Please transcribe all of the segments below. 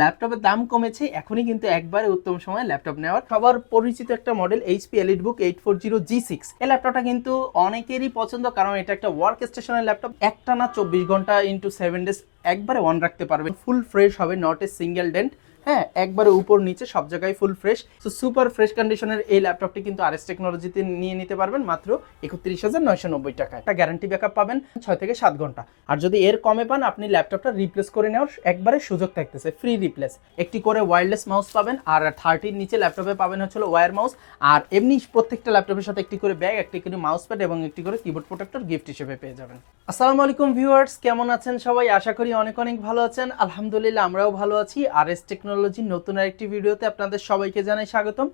ল্যাপটপের দাম কমেছে, এখনই কিন্তু একবারে উত্তম সময় ল্যাপটপ নেওয়ার। সবার পরিচিত একটা মডেল এইচপি এলিটবুক 840G6। এই ল্যাপটপটা কিন্তু অনেকেরই পছন্দ, কারণ এটা একটা ওয়ার্ক স্টেশনের ল্যাপটপ। একটানা 24 ঘন্টা ইন্টু 7 ডেজ একবারে অন রাখতে পারবেন। ফুল ফ্রেশ হবে, নট এ সিঙ্গেল ডেন্ট। হ্যাঁ, একবারে উপর নিচে সব জায়গায় ফুল ফ্রেশ। তো সুপার ফ্রেশ কন্ডিশনের এই ল্যাপটপটি কিন্তু আরএস টেকনোলজিতে নিয়ে নিতে পারবেন মাত্র 31,990 টাকায়। একটা গ্যারান্টি ব্যাকআপ পাবেন 6 থেকে 7 ঘন্টা। আর যদি এর কমে পান, আপনি ল্যাপটপটা রিপ্লেস করে নেওয়ার একবারে সুযোগ থাকতেছে, ফ্রি রিপ্লেস। একটি করে ওয়্যারলেস মাউস পাবেন, আর 30 নিচে ল্যাপটপে পাবেন হচ্ছে ওয়্যার মাউস। আর এমনি প্রত্যেকটা ল্যাপটপের সাথে একটি করে ব্যাগ, একটি করে মাউস প্যাড এবং একটি করে কিবোর্ড প্রোটেক্টর গিফট হিসেবে পেয়ে যাবেন। আসসালামু আলাইকুম ভিউয়ার্স, কেমন আছেন সবাই? আশা করি অনেক অনেক ভালো আছেন। আলহামদুলিল্লাহ, আমরাও ভালো আছি। আরএস টেকনোলজি নতুন আরেকটি ভিডিওতে আপনাদের সবাইকে জানাই স্বাগতম।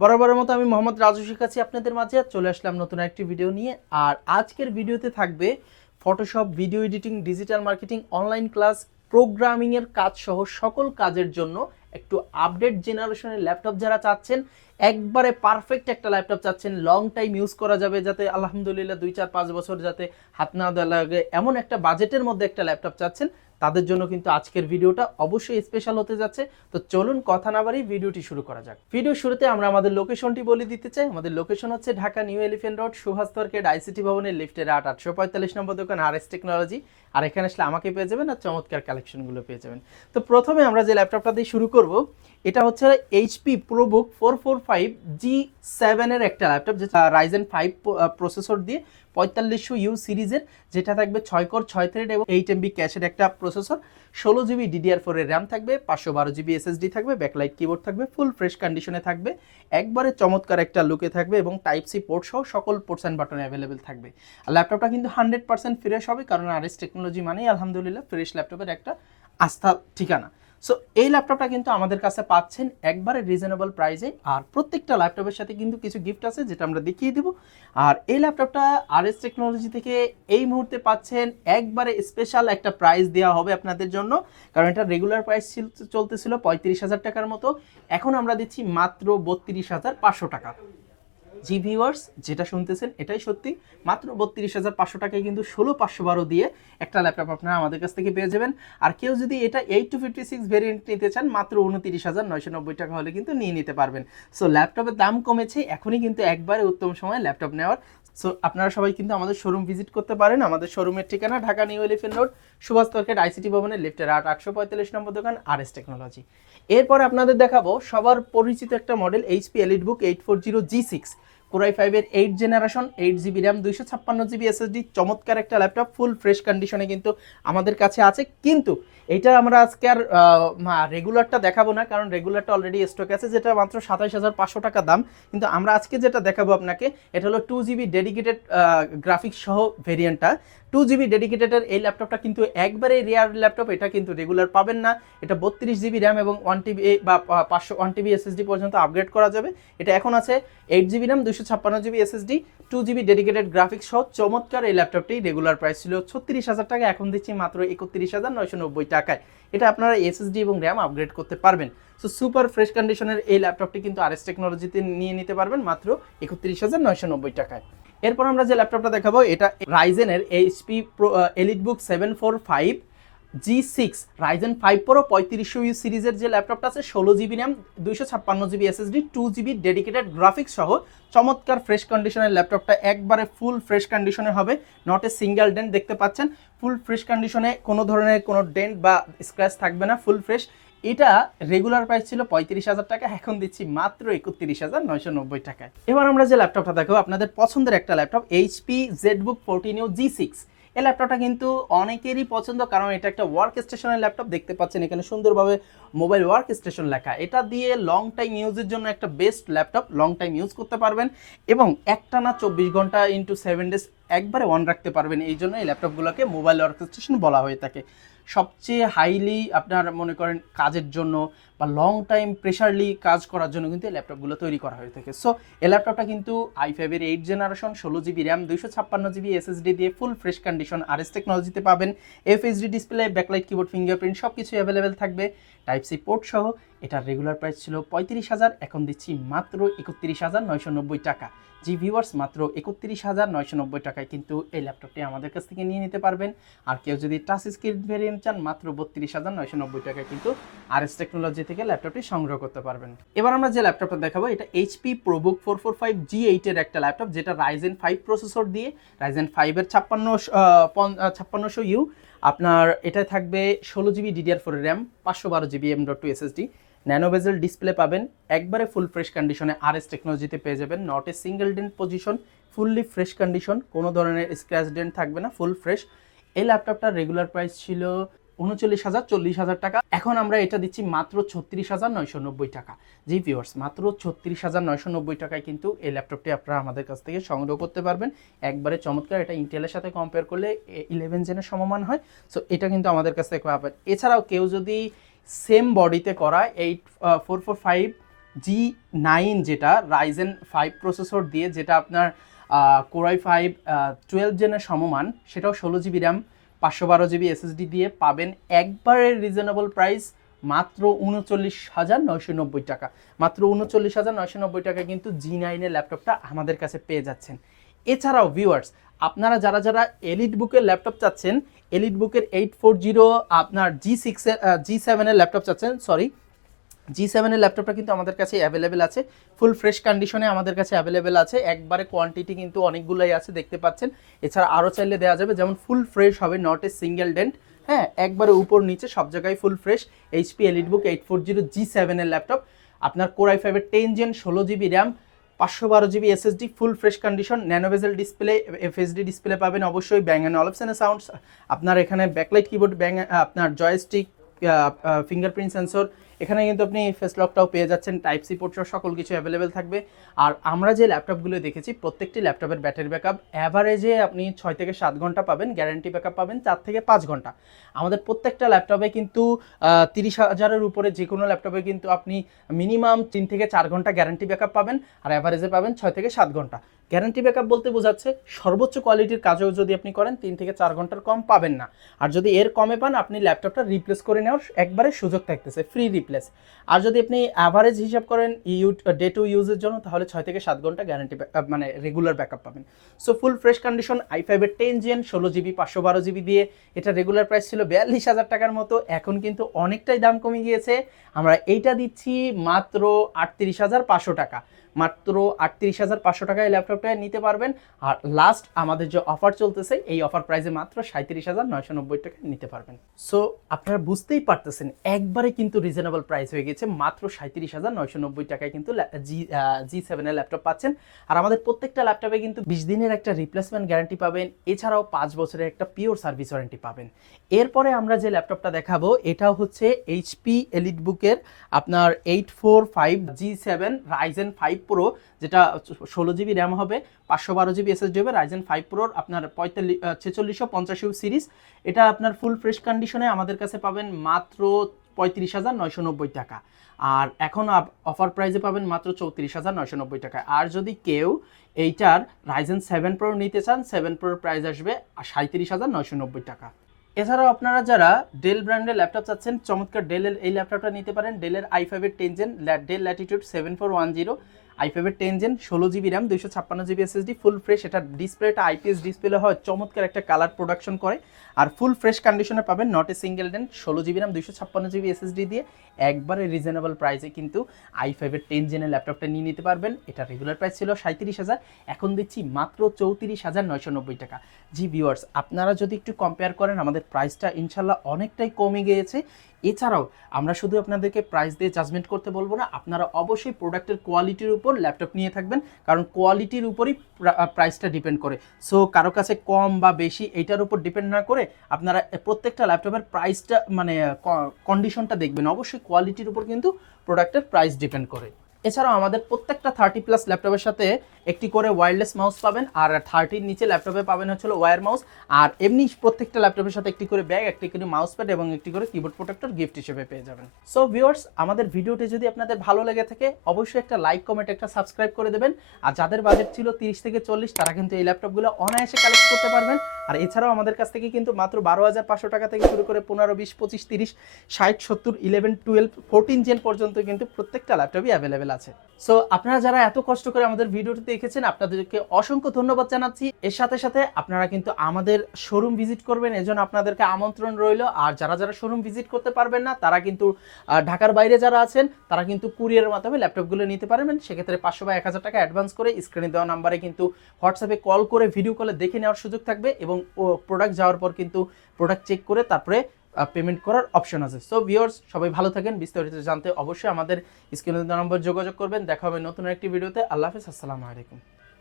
বরাবরের মতো আমি মোহাম্মদ রাজু শিখাচ্ছি আপনাদের মাঝে, চলে আসলাম নতুন একটি ভিডিও নিয়ে। আর আজকের ভিডিওতে থাকবে Photoshop, video editing, digital marketing, online class, প্রোগ্রামিংয়ের কাজ সহ সকল কাজের জন্য একটু আপডেট জেনারেশনের ল্যাপটপ যারা চাচ্ছেন, একবারে পারফেক্ট একটা ল্যাপটপ চাচ্ছেন, লং টাইম ইউজ করা যাবে, যাতে আলহামদুলিল্লাহ 2, 4, 5 বছর যাতে হাত না দেওয়া লাগে, এমন একটা বাজেটের মধ্যে একটা ল্যাপটপ চাচ্ছেন, তাদের জন্য কিন্তু আজকের ভিডিওটা অবশ্যই স্পেশাল হতে যাচ্ছে। তো চলুন কথা না বাড়িয়ে ভিডিওটি শুরু করা যাক। ভিডিও শুরুতে আমরা আমাদের লোকেশনটি বলে দিতে চাই। আমাদের লোকেশন হচ্ছে Dhaka new elephant road, Subhash তর্কেড আইসিটি ভবনের লিফটের 845 নম্বর দোকান আরএস টেকনোলজি। আর এখানে আসলে আমাকে পেয়ে যাবেন, আর চমৎকার কালেকশনগুলো পেয়ে যাবেন। তো প্রথমে আমরা যে ল্যাপটপটা দিয়ে শুরু করব, এটা হচ্ছে এইচপি প্রোবুক 445G7 এর একটা ল্যাপটপ, যেটা রাইজেন 5 প্রসেসর দিয়ে 4500U সিরিজের, যেটা থাকবে 6 কোর 6 থ্রেড এবং 8 MB ক্যাশের একটা প্রসেসর। 16GB DDR4 এর র্যাম থাকবে, 512GB SSD থাকবে, ব্যাকলাইট কিবোর্ড থাকবে, ফুল ফ্রেশ কন্ডিশনে থাকবে, একবারে চমৎকার একটা লুকে থাকবে এবং টাইপ সি পোর্ট সহ সকল পোর্টস অ্যান্ড বাটন অ্যাভেলেবেল থাকবে। আর ল্যাপটপটা কিন্তু 100% ফ্রেশ হবে, কারণ আরএস টেকনোলজি মানেই আলহামদুলিল্লাহ ফ্রেশ ল্যাপটপের একটা আস্থা ঠিকানা। সো এই ল্যাপটপটা কিন্তু আমাদের কাছে পাচ্ছেন একবারে রিজনেবল প্রাইসে। আর প্রত্যেকটা ল্যাপটপের সাথে কিন্তু কিছু গিফট আছে, যেটা আমরা দেখিয়ে দেবো। আর এই ল্যাপটপটা আরএস টেকনোলজি থেকে এই মুহূর্তে পাচ্ছেন একবারে স্পেশাল একটা প্রাইস দেওয়া হবে আপনাদের জন্য, কারণ এটা রেগুলার প্রাইস চলতেছিল 35,000 টাকার মতো, এখন আমরা দিচ্ছি মাত্র 32,500 টাকা। জি ভিউয়ার্স, যেটা শুনতেছেন এটাই সত্যি, মাত্র 32,500 টাকায় কিন্তু 16512 দিয়ে একটা ল্যাপটপ আপনারা আমাদের কাছ থেকে পেয়ে যাবেন। আর কেউ যদি এটা 8256 ভেরিয়েন্ট নিতে চান, মাত্র 29,990 টাকা হলে কিন্তু নিয়ে নিতে পারবেন। সো ল্যাপটপের দাম কমেছে, এখনই কিন্তু একবারে উত্তম সময় ল্যাপটপ নেওয়ার। সো আপনারা সবাই কিন্তু আমাদের শোরুম ভিজিট করতে পারেন। আমাদের শোরুমের ঠিকানা Dhaka new elephant road, Subhash তর্কেড আইসিটি ভবনের লিফটের 845 নম্বর দোকান আরএস টেকনোলজি। এরপর আপনাদের দেখাবো সবার পরিচিত একটা model HP EliteBook 840G6, core i 5-এর 8 generation, 8GB RAM, 256GB SSD, চমৎকার একটা ল্যাপটপ, ফুল ফ্রেশ কন্ডিশনে কিন্তু আমাদের কাছে আছে। কিন্তু এটা আমরা আজকে আর রেগুলারটা দেখাবো না, কারণ রেগুলারটা অলরেডি স্টকে আছে, যেটা মাত্র 27,500 টাকা দাম। কিন্তু আমরা আজকে যেটা দেখাবো আপনাকে, এটা হলো 2GB ডেডিকেটেড গ্রাফিক্স সহ ভেরিয়েন্টটা। 2GB ডেডিকেটেডের এই ল্যাপটপটা কিন্তু একবারে রেয়ার ল্যাপটপ, এটা কিন্তু রেগুলার পাবেন না। এটা 32GB র্যাম এবং 1TB বা 1TB SSD পর্যন্ত আপগ্রেড করা যাবে। এটা এখন আছে 8GB RAM, 256GB SSD, 2GB dedicated graphics সহ চমৎকার এই ল্যাপটপটি রেগুলার প্রাইস ছিল 36,000 টাকা, এখন দিচ্ছি মাত্র 31,990 টাকায়। এটা আপনারা SSD এবং র্যাম আপগ্রেড করতে পারবেন। সো সুপার ফ্রেশ কন্ডিশনের এই ল্যাপটপটি কিন্তু আরএস টেকনোলজিতে নিয়ে নিতে পারবেন মাত্র 31,990 টাকায়। এরপর আমরা যে ল্যাপটপটা দেখাবো, এটা রাইজেনের HP EliteBook 745G6 Ryzen 5 pro 3500U সিরিজের যে ল্যাপটপটা আছে, 16GB RAM, 256GB SSD, 2GB dedicated graphics সহ চমৎকার ফ্রেশ কন্ডিশনের ল্যাপটপটা একবারে ফুল ফ্রেশ কন্ডিশনে হবে, নট এ সিঙ্গেল ডেন্ট। দেখতে পাচ্ছেন ফুল ফ্রেশ কন্ডিশনে, কোনো ধরনের কোনো ডেন্ট বা স্ক্র্যাচ থাকবে না, ফুল ফ্রেশ। এটা রেগুলার প্রাইস ছিল 35,000 টাকা, এখন দিচ্ছি মাত্র 31,990 টাকায়। এবার আমরা যে ল্যাপটপটা দেখাবো, আপনাদের পছন্দের একটা laptop, HP ZBook 14Neo G6। এই ল্যাপটপটা কিন্তু অনেকেরই পছন্দ, কারণ এটা একটা ওয়ার্ক স্টেশনের ল্যাপটপ। দেখতে পাচ্ছেন এখানে সুন্দরভাবে মোবাইল ওয়ার্ক স্টেশন লেখা। এটা দিয়ে লং টাইম ইউজের জন্য একটা best laptop, long time use করতে পারবেন এবং একটানা 24 ঘন্টা ইন্টু 7 ডেজ একবারে অন রাখতে পারবেন। এই জন্য এই ল্যাপটপগুলোকে মোবাইল ওয়ার্ক স্টেশন বলা হয়ে থাকে। সবচেয়ে হাইলি আপনার মনে করেন কাজের জন্য বা লং টাইম প্রেশারলি কাজ করার জন্য কিন্তু এই ল্যাপটপগুলো তৈরি করা হয়ে থাকে। সো এই ল্যাপটপটা কিন্তু i5-এর 8 generation, 16GB RAM, 256GB SSD দিয়ে ফুল ফ্রেশ কন্ডিশন আরএস টেকনোলজিতে পাবেন। FHD display, backlight keyboard, fingerprint সব কিছু অ্যাভেলেবেল থাকবে। টাইপ সি পোর্ট সহ। এটার রেগুলার প্রাইস ছিল 35,000, এখন দিচ্ছি মাত্র 31,990 টাকা। জি ভিউয়ার্স, মাত্র 31,990 টাকায় কিন্তু এই ল্যাপটপটি আমাদের কাছ থেকে নিয়ে নিতে পারবেন। আর কেউ যদি টাচ স্ক্রিন ভেরিয়েন্ট চান, মাত্র 32,990 টাকায় কিন্তু আরএস টেকনোলজি থেকে ল্যাপটপটি সংগ্রহ করতে পারবেন। এবার আমরা যে ল্যাপটপটা দেখাবো, এটা এইচপি প্রোবুক 445 G8 এর একটা ল্যাপটপ, যেটা রাইজেন 5 প্রসেসর দিয়ে, রাইজেন 5 এর 5600U। আপনার এটা থাকবে 16GB DDR4 RAM, 512GB M.2 SSD, nano bezel display পাবেন, একবারে ফুল ফ্রেশ কন্ডিশনে আরএস টেকনোলজিতে পেয়ে যাবেন, not a single dent position, fully fresh condition, কোনো ধরনের স্ক্র্যাচ ডেন্ট থাকবে না, ফুল ফ্রেশ। এই ল্যাপটপটার রেগুলার প্রাইস ছিল 39,000, 40,000 টাকা, এখন আমরা এটা দিচ্ছি মাত্র 36,990 টাকা। জি ভিউয়ার্স, মাত্র 36,990 টাকায় কিন্তু এই ল্যাপটপটি আপনারা আমাদের কাছ থেকে সংগ্রহ করতে পারবেন। একবারে চমৎকার, এটা ইন্টেলের সাথে কম্পেয়ার করলে 11 জেনের সমমান হয়। সো এটা কিন্তু আমাদের কাছ থেকে পাবেন। এছাড়াও কেউ যদি সেম বডিতে করা 445 G9, যেটা রাইজেন 5 প্রসেসর দিয়ে, যেটা আপনার কোরাই 5 12 জেনের সমমান, সেটাও 16GB র্যাম, 512GB SSD দিয়ে পাবেন একবারে রিজনেবল প্রাইস মাত্র 39,990 টাকা। মাত্র 39,990 টাকা কিন্তু G9 এর ল্যাপটপটা আমাদের কাছে পেয়ে যাচ্ছেন। এছাড়াও ভিউয়ার্স, আপনারা যারা যারা এলিট বুকের ল্যাপটপ চাচ্ছেন, এলিট বুকের 840 আপনার G7 এর ল্যাপটপ চাচ্ছেন, G7 এর ল্যাপটপটা কিন্তু আমাদের কাছে অ্যাভেলেবেল আছে, ফুল ফ্রেশ কন্ডিশনে আমাদের কাছে অ্যাভেলেবেল আছে, একবারে কোয়ান্টিটি কিন্তু অনেকগুলোই আছে দেখতে পাচ্ছেন। এছাড়া আরও চাইলে দেওয়া যাবে, যেমন ফুল ফ্রেশ হবে, নট এ সিঙ্গেল ডেন্ট, হ্যাঁ, একবারে উপর নিচে সব জায়গায় full fresh. HP EliteBook 840 G7 এর ল্যাপটপ, আপনার কোরাই 5 এর 10 gen, 16GB RAM, 512GB SSD, full fresh condition, nano bezel display, FSD display পাবেন অবশ্যই, ব্যাং অ্যান্ড অলিপসনের সাউন্ডস, আপনার এখানে ব্যাকলাইট কিবোর্ড, আপনার জয়স্টিক, ফিঙ্গারপ্রিন্ট সেন্সর, এখানে কিন্তু আপনি ফেস লকটাও পেয়ে যাচ্ছেন, টাইপ সি পোর্ট সকল কিছু অ্যাভেলেবেল থাকবে। আর আমরা যে ল্যাপটপগুলো দেখেছি, প্রত্যেকটি ল্যাপটপের ব্যাটারি ব্যাকআপ অ্যাভারেজে আপনি 6 থেকে 7 ঘন্টা পাবেন, গ্যারান্টি ব্যাকআপ পাবেন 4 থেকে 5 ঘন্টা। আমাদের প্রত্যেকটা ল্যাপটপে কিন্তু 30,000-এর উপরে যে কোনো ল্যাপটপে কিন্তু আপনি মিনিমাম 3 থেকে 4 ঘন্টা গ্যারান্টি ব্যাকআপ পাবেন, আর অ্যাভারেজে পাবেন 6 থেকে 7 ঘন্টা। গ্যারান্টি ব্যাকআপ বলতে বোঝাচ্ছে সর্বোচ্চ কোয়ালিটির কাজও যদি আপনি করেন 3 থেকে 4 ঘন্টার কম পাবেন না। আর যদি এর কমে পান, আপনি ল্যাপটপটা রিপ্লেস করে নেওয়ার একবারে সুযোগ থাকতেছে, ফ্রি রিপ্লেস। আর যদি আপনি অ্যাভারেজ হিসাব করেন ডে টু ইউজের জন্য, তাহলে 6 থেকে 7 ঘন্টা গ্যারান্টি মানে রেগুলার ব্যাকআপ পাবেন। So full fresh condition i5 এর 10 জেন, 16GB 512GB দিয়ে, এটা রেগুলার প্রাইস ছিল 42,000 টাকার মতো, এখন কিন্তু অনেকটাই দাম কমে গিয়েছে। আমরা এইটা দিচ্ছি মাত্র 38,500 টাকা। মাত্র 38,500 টাকায় ল্যাপটপটা নিতে পারবেন। আর লাস্ট আমাদের যে অফার চলতেছে, এই অফার প্রাইসে মাত্র 37,990 টাকায় নিতে পারবেন। সো আপনারা বুঝতেই পারতেছেন, একবারে কিন্তু রিজনেবল প্রাইস হয়ে গেছে, মাত্র 37,990 টাকায় কিন্তু G7 এর ল্যাপটপ পাচ্ছেন। আর আমাদের প্রত্যেকটা ল্যাপটপে কিন্তু 20 দিনের একটা রিপ্লেসমেন্ট গ্যারান্টি পাবেন, এছাড়াও 5 বছরের একটা পিওর সার্ভিস ওয়ারেন্টি পাবেন। এরপরে আমরা যে ল্যাপটপটা দেখাবো, এটাও হচ্ছে এইচপি এলিটবুকের আপনার 845 G7 রাইজেন 5 প্রো, যেটা 16GB র্যাম হবে, 512GB SSD হবে, রাইজেন 5 প্রোর আপনার 4650 সিরিজ। এটা আপনার ফুল ফ্রেশ কন্ডিশনে আমাদের কাছে পাবেন মাত্র 35,990 টাকা। আর এখন অফার প্রাইসে পাবেন মাত্র 34,990 টাকা। আর যদি কেউ এইটার রাইজেন 7 প্রো নিতে চান, 7 প্রোর প্রাইস আসবে 37,990 টাকা। এছাড়াও আপনারা যারা ডেল ব্র্যান্ডের ল্যাপটপ চাচ্ছেন, চমৎকার ডেলের এই ল্যাপটপটা নিতে পারেন, ডেলের i5 এর 10 জেন, ডেল ল্যাটিটিউড 7410, i5 এর 10 gen, 16GB RAM, 256GB SSD, full fresh. এটা ডিসপ্লেটা IPS ডিসপ্লে হয়, চমৎকার একটা কালার প্রোডাকশন করে, আর ফুল ফ্রেশ কন্ডিশনে পাবেন, not a single dent, 16GB RAM, 256GB SSD দিয়ে, একবারে রিজনেবল প্রাইসে কিন্তু i5 এর 10 জেনের ল্যাপটপটা নিয়ে নিতে পারবেন। এটা রেগুলার প্রাইস ছিল 37,000, এখন দিচ্ছি মাত্র 34,990 টাকা। জি ভিউয়ার্স, আপনারা যদি একটু কম্পেয়ার করেন, আমাদের প্রাইসটা ইনশাল্লাহ অনেকটাই কমে গিয়েছে। এছাড়াও আমরা শুধু আপনাদেরকে প্রাইস দিয়ে জাজমেন্ট করতে বলবো না, আপনারা অবশ্যই প্রোডাক্টের কোয়ালিটির উপর ল্যাপটপ নিয়ে থাকবেন, কারণ কোয়ালিটির উপরই প্রাইসটা ডিপেন্ড করে। সো কারো কাছে কম বা বেশি এইটার উপর ডিপেন্ড না করে আপনারা প্রত্যেকটা ল্যাপটপের প্রাইসটা মানে কন্ডিশনটা দেখবেন, অবশ্যই কোয়ালিটির উপর কিন্তু প্রোডাক্টের প্রাইস ডিপেন্ড করে। এছাড়াও আমাদের প্রত্যেকটা 30+ ল্যাপটপের সাথে একটি করে ওয়্যারলেস মাউস পাবেন, আর 30-র নিচে ল্যাপটপে পাবেন হচ্ছে ওয়্যার মাউস। আর এমনি প্রত্যেকটা ল্যাপটপের সাথে একটি করে ব্যাগ, একটি করে মাউস প্যাড এবং একটি করে কিবোর্ড প্রোটেক্টর গিফট হিসেবে পেয়ে যাবেন। সো ভিউয়ার্স, আমাদের ভিডিওটি যদি আপনাদের ভালো লেগে থাকে অবশ্যই একটা লাইক, কমেন্ট, একটা সাবস্ক্রাইব করে দেবেন। আর যাদের বাজেট ছিল 30 থেকে 40 তারা কিন্তু এই ল্যাপটপগুলো অনায়াসে কালেক্ট করতে পারবেন। আর এছাড়াও আমাদের কাছ থেকে কিন্তু মাত্র 12,500 টাকা থেকে শুরু করে 15, 20, 25, 30, 60, 70, 11, 12, 14 জেন পর্যন্ত কিন্তু প্রত্যেকটা ল্যাপটপই অ্যাভেলেবেল আছে। সো আপনারা যারা এত কষ্ট করে আমাদের ভিডিওটি দেখেছেন আপনাদেরকে অসংখ্য ধন্যবাদ জানাচ্ছি। এর সাথে সাথে আপনারা কিন্তু আমাদের শোরুম ভিজিট করবেন, এজন্য আপনাদেরকে আমন্ত্রণ রইল। আর যারা যারা শোরুম ভিজিট করতে পারবেন না তারা কিন্তু ঢাকার বাইরে যারা আছেন তারা কিন্তু কুরিয়ারের মাধ্যমে ল্যাপটপগুলো নিতে পারবেন। সেক্ষেত্রে 500 বা 1000 টাকা অ্যাডভান্স করে স্ক্রিনে দেওয়া নাম্বারে কিন্তু হোয়াটসঅ্যাপে কল করে ভিডিও কলে দেখে নেওয়ার সুযোগ থাকবে, এবং প্রোডাক্ট যাওয়ার পর কিন্তু প্রোডাক্ট চেক করে তারপরে পেমেন্ট করার অপশন আছে। সো ভিউয়ার্স, সবাই ভালো থাকেন। বিস্তারিত জানতে অবশ্যই আমাদের স্ক্রিনে দেওয়া নম্বর যোগাযোগ করবেন। দেখা হবে নতুন একটি ভিডিওতে। আল্লাহ হাফেজ, আসসালামু আলাইকুম।